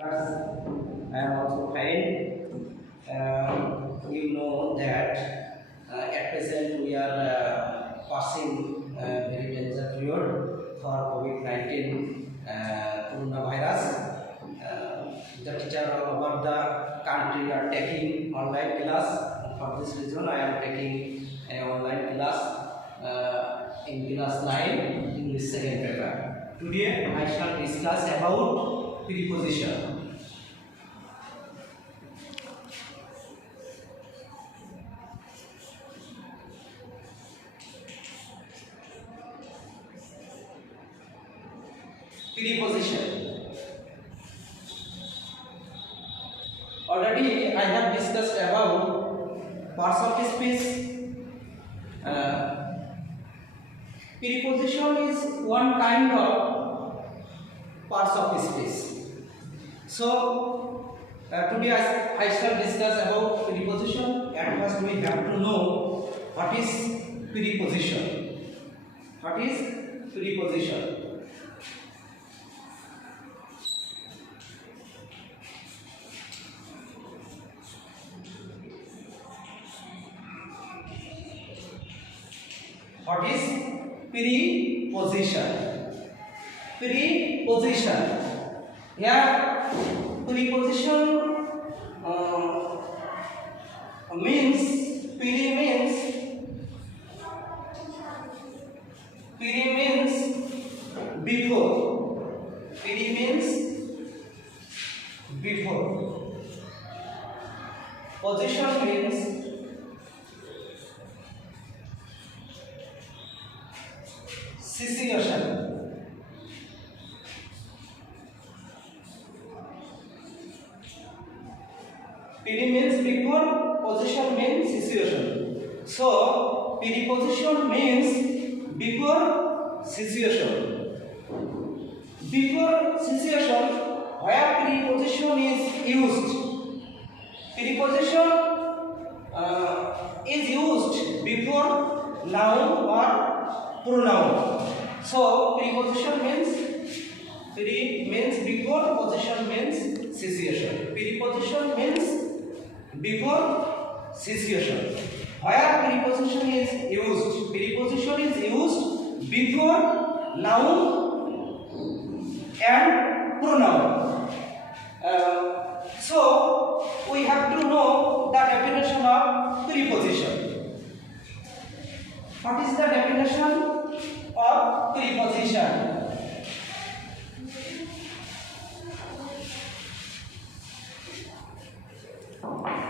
I am also fine. You know that at present we are passing very danger period for COVID-19 coronavirus. The teacher about the country are taking online class. For this reason, I am taking an online class in class 9 English second paper. Today I shall discuss about preposition. Preposition. Already I have discussed about parts of speech. Preposition is one kind of parts of speech. So today I shall discuss about preposition. At first we have to know what is preposition. What is preposition? What is preposition? Preposition. Here, preposition means before. Pre means before. Position means situation. Pre means before, position means situation. So, preposition means before situation. Before situation, where preposition is used. Preposition is used before noun or pronoun. So preposition means before, position means situation. Preposition means before situation. Where preposition is used? Preposition is used before noun and pronoun. So we have to know the definition of preposition. What is the definition of preposition?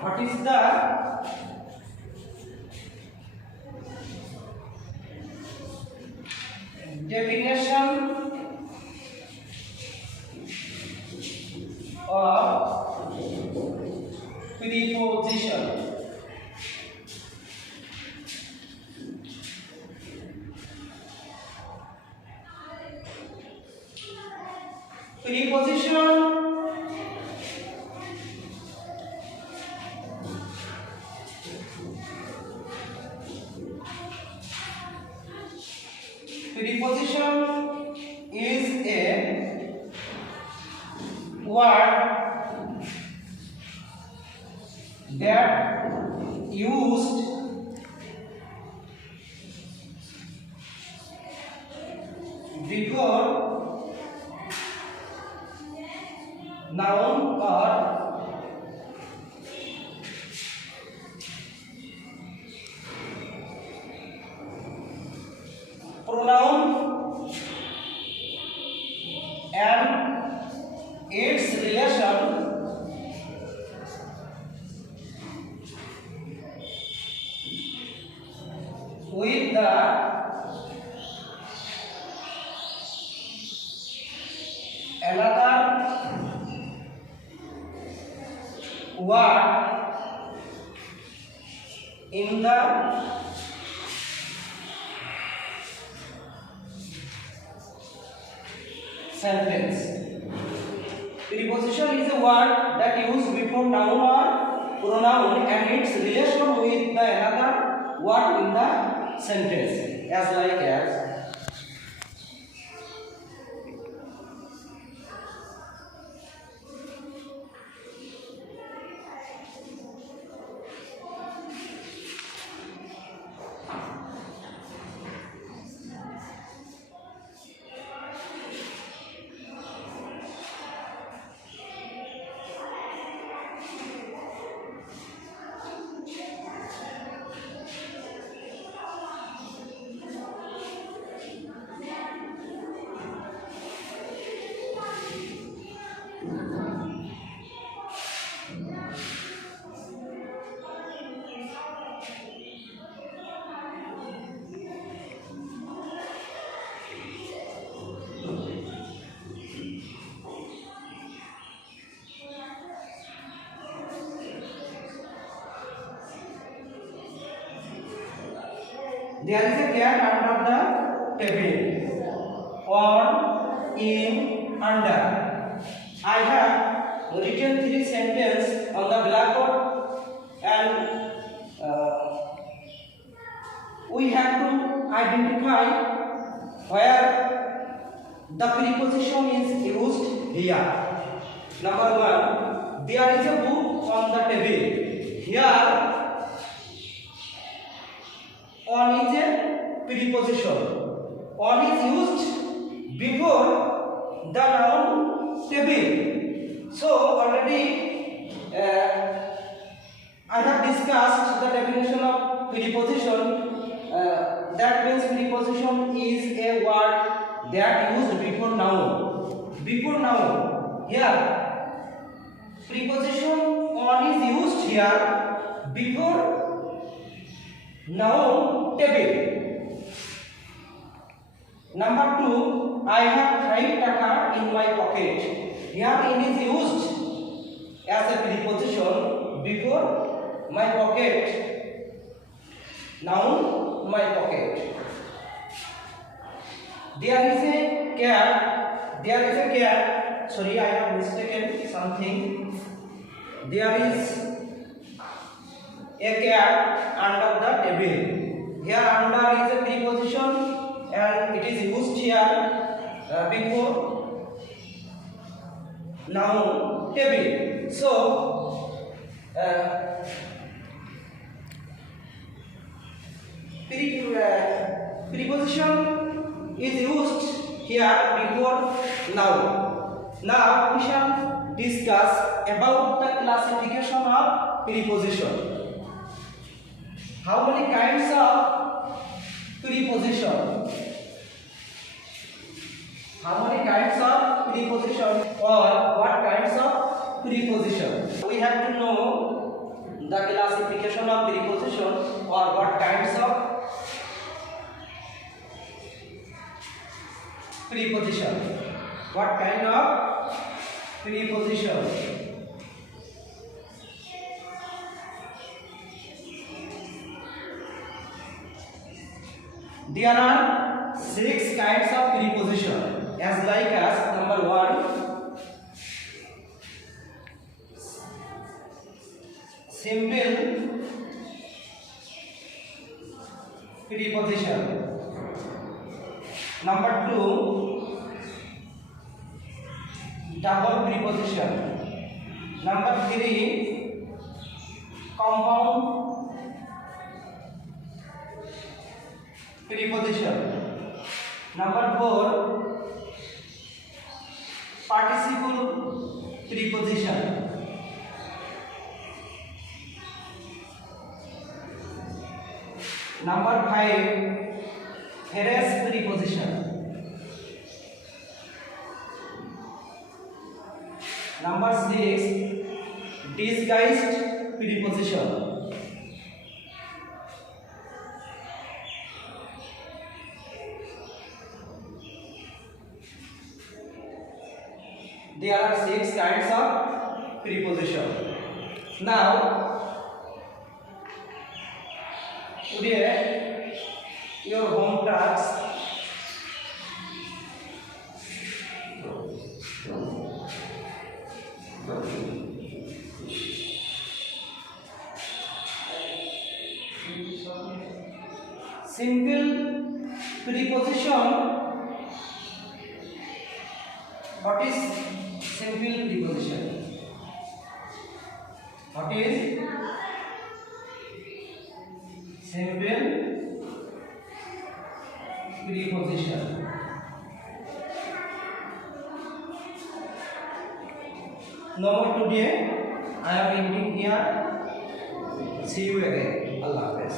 What is the definition of preposition? Preposition is a word that used before noun or pronoun and its relation with the another word in the sentence. Preposition is a word that used before noun or pronoun and its relation with the another word in the sentence, as like as there is a cat under the table. On, in, under. I have written 3 sentences on the blackboard, and we have to identify where the preposition is used here. Number 1, there is a book on the table. Here, on is a preposition. On is used before the noun table. So already I have discussed the definition of preposition. That means preposition is a word that used before noun. Before noun. Here, preposition on is used here before noun table. Number 2, I have 5 taka in my pocket. Here in is used as a preposition before my pocket. Noun, my pocket. There is a cat. There is a cat. Sorry, I have mistaken something. There is a cat under the table. Here under is a preposition and it is used here before noun table. So preposition is used here before noun. Now we shall discuss about the classification of preposition. How many kinds of preposition? How many kinds of preposition or what kinds of preposition? We have to know the classification of preposition or what kinds of preposition. What kind of preposition? There are 6 kinds of preposition. As like as number 1, simple preposition. Number 2, double preposition. Number 3, compound preposition. Number 4, participle preposition. Number 5, phrase preposition. Number 6, disguised preposition. There are 6 kinds of preposition. Now, today your home task simple preposition. What is simple preposition? What is simple preposition? No more today. I am ending here. See you again. Allah Hafiz.